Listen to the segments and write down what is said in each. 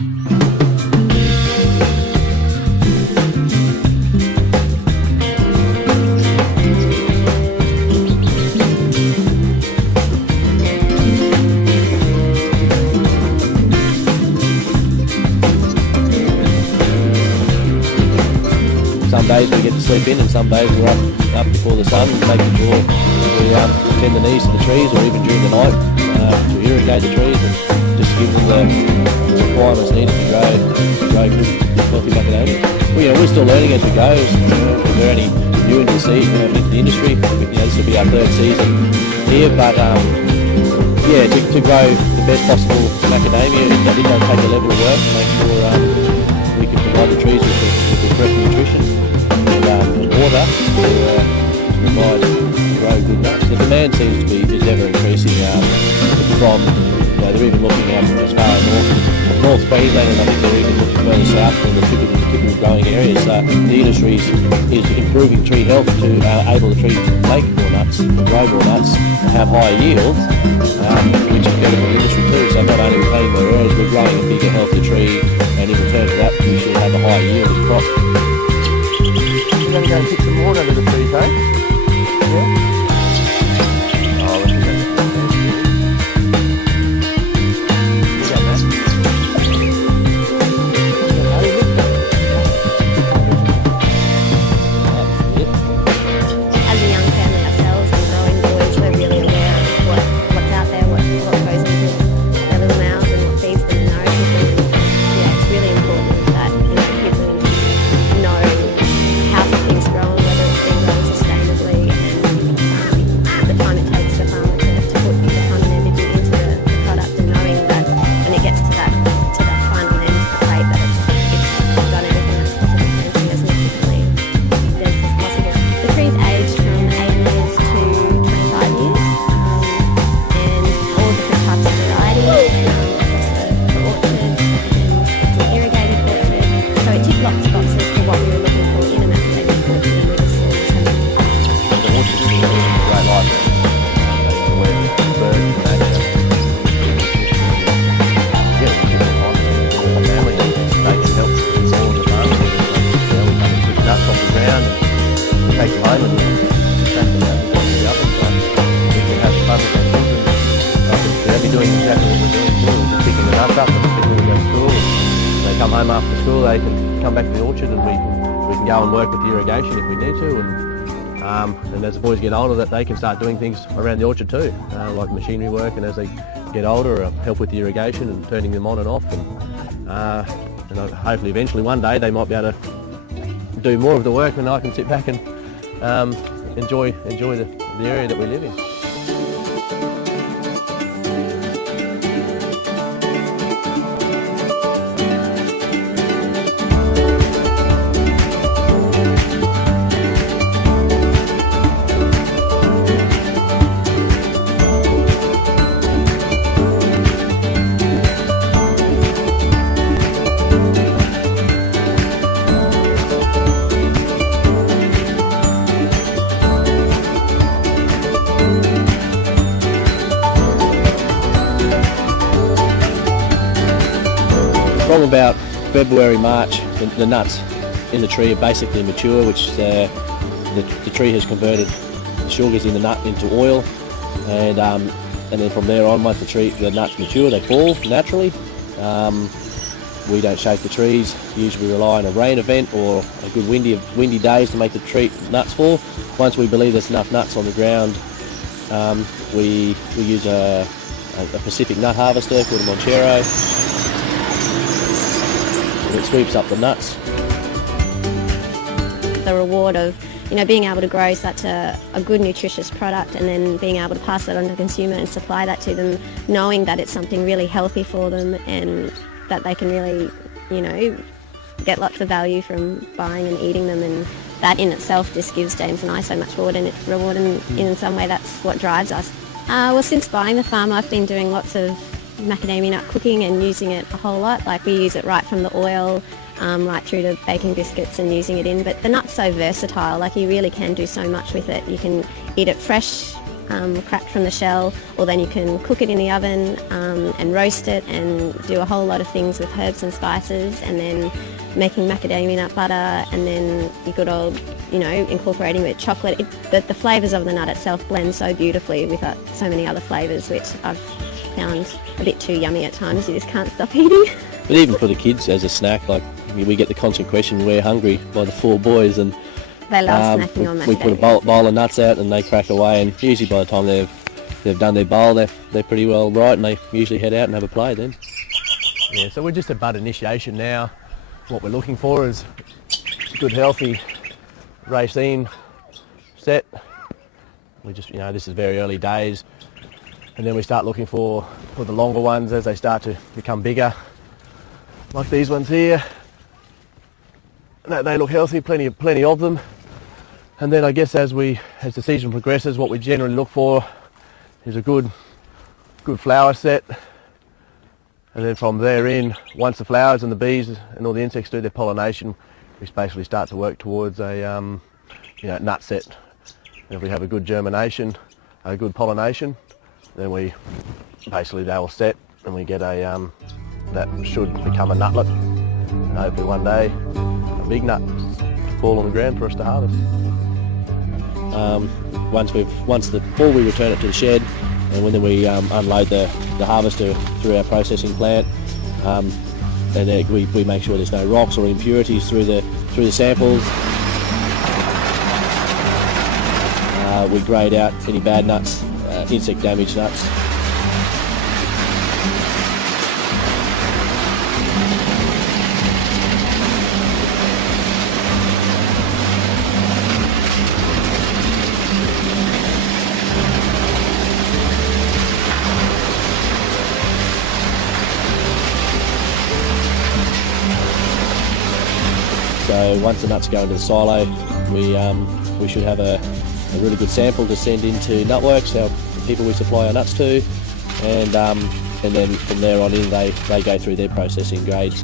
Some days we get to sleep in, and some days we're up before the sun, making sure we tend the knees to the trees, or even during the night to irrigate the trees and just give them the requirements needed to grow good, healthy macadamia. We're still learning as we go. We're only new into the industry. This will be our third season here, but to grow the best possible macadamia, it does take a level of work to make sure we can provide the trees with the correct nutrition and water to grow good nuts. The demand seems to be ever increasing from, they're even looking out as far as North Queensland, and I think they're even looking further south from the typical growing areas. The industry is improving tree health to enable the tree to make more nuts, grow more nuts, and have higher yields, which is better for the industry too. So not only we're paying more areas, we're growing a bigger, healthier tree, and in return for that, we should have a higher yield of crop. We're going to go and pick some more under the trees, eh? Yeah? Oh, look at that. As a young family ourselves and growing boys, we're really aware of what's out there, what goes into their little mouths and what feeds them and nourishes them. And it's really important that people know how something's grown, whether it's been grown sustainably, and the time it takes a farmer to put the time and energy into the product, and knowing that when it gets to that final end of the plate, that it's done everything that's possible to be as nutritionally dense as possible. The trees age from 8 years to 25 years, and all different types of varieties across the orchard, and it's an irrigated orchard, so it ticked lots of boxes for what we were looking for in a macadamia orchard, and we just saw The orchard's still a great life. Where birds and nature, family, they can help us all in the farm. We come and pick nuts off the ground and we take them home and stack them out in the oven, so we can have fun with our children. They'll be doing exactly what we're doing too, just picking the nuts up and picking them to go to school. And they come home after school, they can come back to the orchard, and we can go and work with the irrigation if we need to. And as the boys get older, that they can start doing things around the orchard too, like machinery work, and as they get older, help with the irrigation and turning them on and off. And hopefully eventually one day they might be able to do more of the work, and I can sit back and enjoy the area that we live in. From about February, March, the nuts in the tree are basically mature, which the tree has converted the sugars in the nut into oil, and then from there on, once the nuts mature, they fall naturally. We don't shake the trees. Usually rely on a rain event or a good windy days to make the nuts fall. Once we believe there's enough nuts on the ground, we use a Pacific nut harvester called a Monchero. It sweeps up the nuts. the reward of being able to grow such a good nutritious product, and then being able to pass that on to the consumer and supply that to them, knowing that it's something really healthy for them and that they can really get lots of value from buying and eating them. And that in itself just gives James and I so much reward, and in some way that's what drives us. Well, since buying the farm, I've been doing lots of macadamia nut cooking and using it a whole lot. Like, we use it right from the oil right through to baking biscuits and using it in. But the nut's so versatile, like you really can do so much with it. You can eat it fresh, cracked from the shell, or then you can cook it in the oven and roast it and do a whole lot of things with herbs and spices, and then making macadamia nut butter, and then you good old, incorporating with chocolate. The flavours of the nut itself blend so beautifully with so many other flavours, which I've found a bit too yummy at times. You just can't stop eating. But even for the kids as a snack, like we get the constant question, we're hungry by the 4 boys, and They love snacking on macadamia. we put a bowl of nuts out and they crack away, and usually by the time they've done their bowl, they're pretty well right, and they usually head out and have a play then. Yeah, so we're just at bud initiation now. What we're looking for is good, healthy raceme set. We just, this is very early days, and then we start looking for the longer ones as they start to become bigger, like these ones here. They look healthy, plenty of them. And then I guess as the season progresses, what we generally look for is a good flower set. And then from there in, once the flowers and the bees and all the insects do their pollination, we basically start to work towards a nut set. And if we have a good germination, a good pollination, then they will set, and we get that should become a nutlet. And hopefully one day a big nut fall on the ground for us to harvest. Before we return it to the shed, and when we unload the harvester through our processing plant, and then we make sure there's no rocks or impurities through the samples. We grade out any bad nuts, insect damaged nuts. So once the nuts go into the silo, we should have a really good sample to send into Nutworks, the people we supply our nuts to, and then from there on in they go through their processing grades.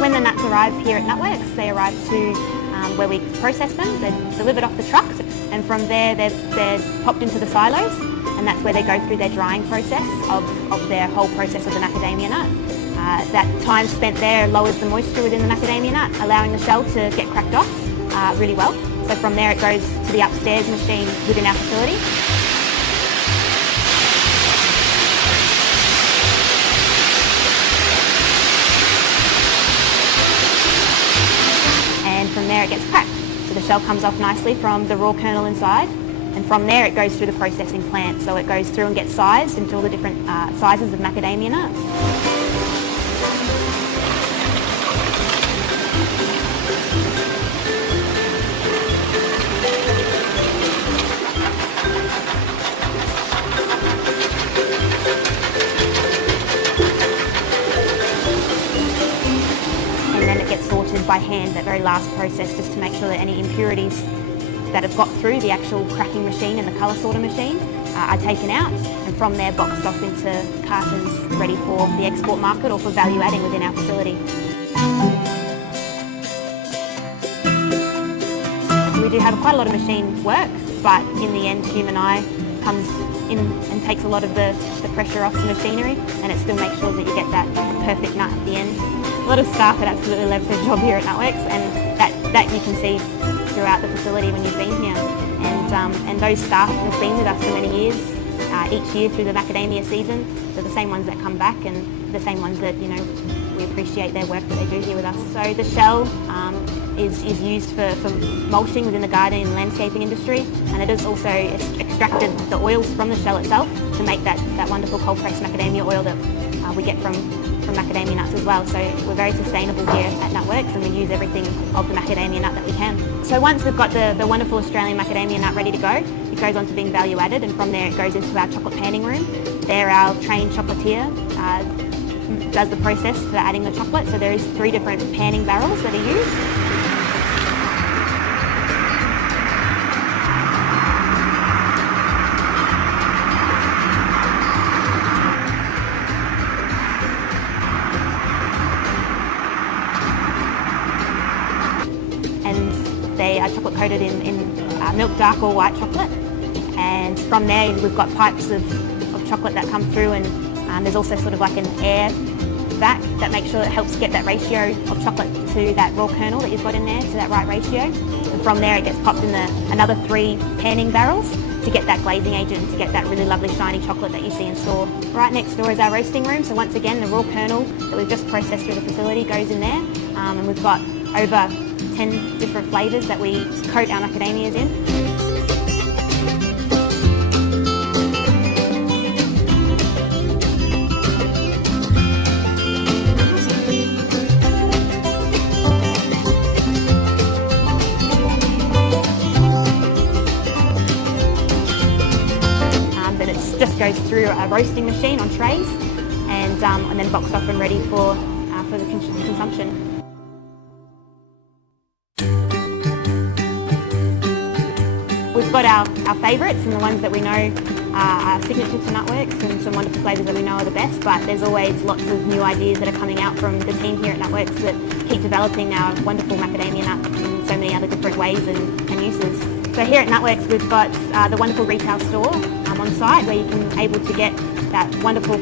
When the nuts arrive here at Nutworks, they arrive to where we process them. They're delivered off the trucks, and from there they're popped into the silos, and that's where they go through their drying process of their whole process of the macadamia nut. That time spent there lowers the moisture within the macadamia nut, allowing the shell to get cracked off really well. So from there it goes to the upstairs machine within our facility. And from there it gets cracked. So the shell comes off nicely from the raw kernel inside, and from there it goes through the processing plant. So it goes through and gets sized into all the different sizes of macadamia nuts. By hand, that very last process, just to make sure that any impurities that have got through the actual cracking machine and the colour sorter machine are taken out, and from there boxed off into cartons ready for the export market or for value adding within our facility. So we do have quite a lot of machine work, but in the end human eye comes in and takes a lot of the pressure off the machinery, and it still makes sure that you get that perfect nut at the end. A lot of staff that absolutely love their job here at Nutworks, and that you can see throughout the facility when you've been here. And those staff have been with us for many years, each year through the macadamia season. They're the same ones that come back, and the same ones that we appreciate their work that they do here with us. So the shell is used for mulching within the garden and landscaping industry, and it is also extracted the oils from the shell itself to make that wonderful cold pressed macadamia oil that we get from macadamia nuts as well. So we're very sustainable here at Nutworks, and we use everything of the macadamia nut that we can. So once we've got the wonderful Australian macadamia nut ready to go, it goes on to being value added, and from there it goes into our chocolate panning room. There our trained chocolatier does the process for adding the chocolate. So there is 3 different panning barrels that are used. They are chocolate coated in milk dark or white chocolate, and from there we've got pipes of chocolate that come through, and there's also sort of like an air vac that makes sure it helps get that ratio of chocolate to that raw kernel that you've got in there, to that right ratio. And from there it gets popped in another 3 panning barrels to get that glazing agent, to get that really lovely shiny chocolate that you see in store. Right next door is our roasting room, so once again the raw kernel that we've just processed through the facility goes in there, and we've got over 10 different flavours that we coat our macadamias in. Just goes through a roasting machine on trays, and then boxed off and ready for the consumption. We've got our favourites and the ones that we know are signature to Nutworks, and some wonderful flavours that we know are the best, but there's always lots of new ideas that are coming out from the team here at Nutworks that keep developing our wonderful macadamia nut in so many other different ways and uses. So here at Nutworks we've got the wonderful retail store on site where you can able to get that wonderful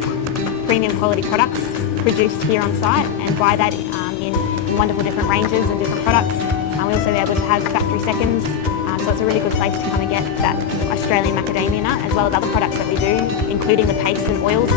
premium quality products produced here on site and buy that in wonderful different ranges and different products. We also be able to have factory seconds, so it's a really good place to come and get that Australian macadamia nut, as well as other products that we do, including the pastes and oils.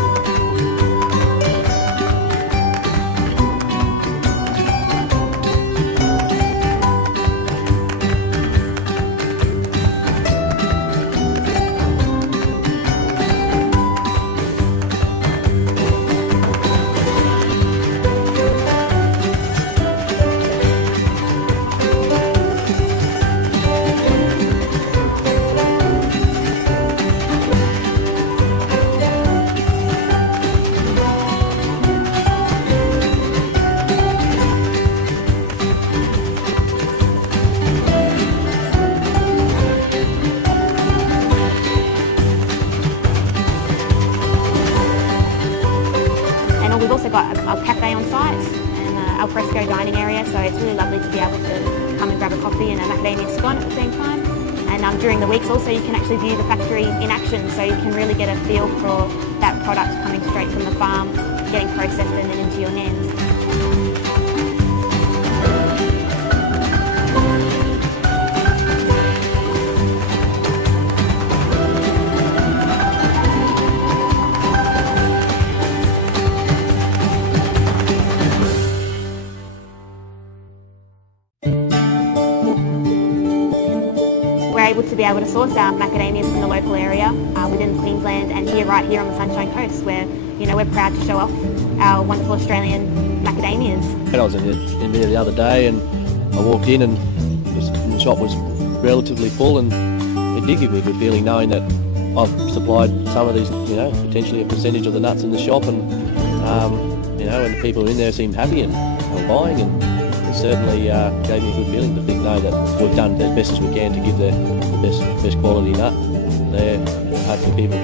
We've also got a cafe on site and an al fresco dining area, so it's really lovely to be able to come and grab a coffee and a macadamia scone at the same time. And during the weeks also you can actually view the factory in action, so you can really get a feel for that product coming straight from the farm, getting processed and then into your hands. We're able to source our macadamias from the local area within Queensland and right here on the Sunshine Coast, where we're proud to show off our wonderful Australian macadamias. I was in there the other day and I walked in and the shop was relatively full, and it did give me a good feeling knowing that I've supplied some of these, potentially a percentage of the nuts in the shop, and and the people in there seemed happy and were buying, and it certainly gave me a good feeling to think, that we've done as best as we can to give the best quality nut there. Hopefully people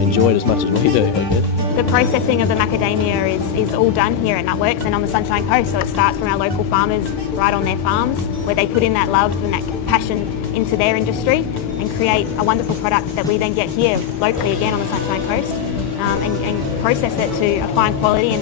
enjoy it as much as we do, I guess. The processing of the macadamia is all done here at Nutworks and on the Sunshine Coast, so it starts from our local farmers right on their farms, where they put in that love and that passion into their industry and create a wonderful product that we then get here locally again on the Sunshine Coast and process it to a fine quality. And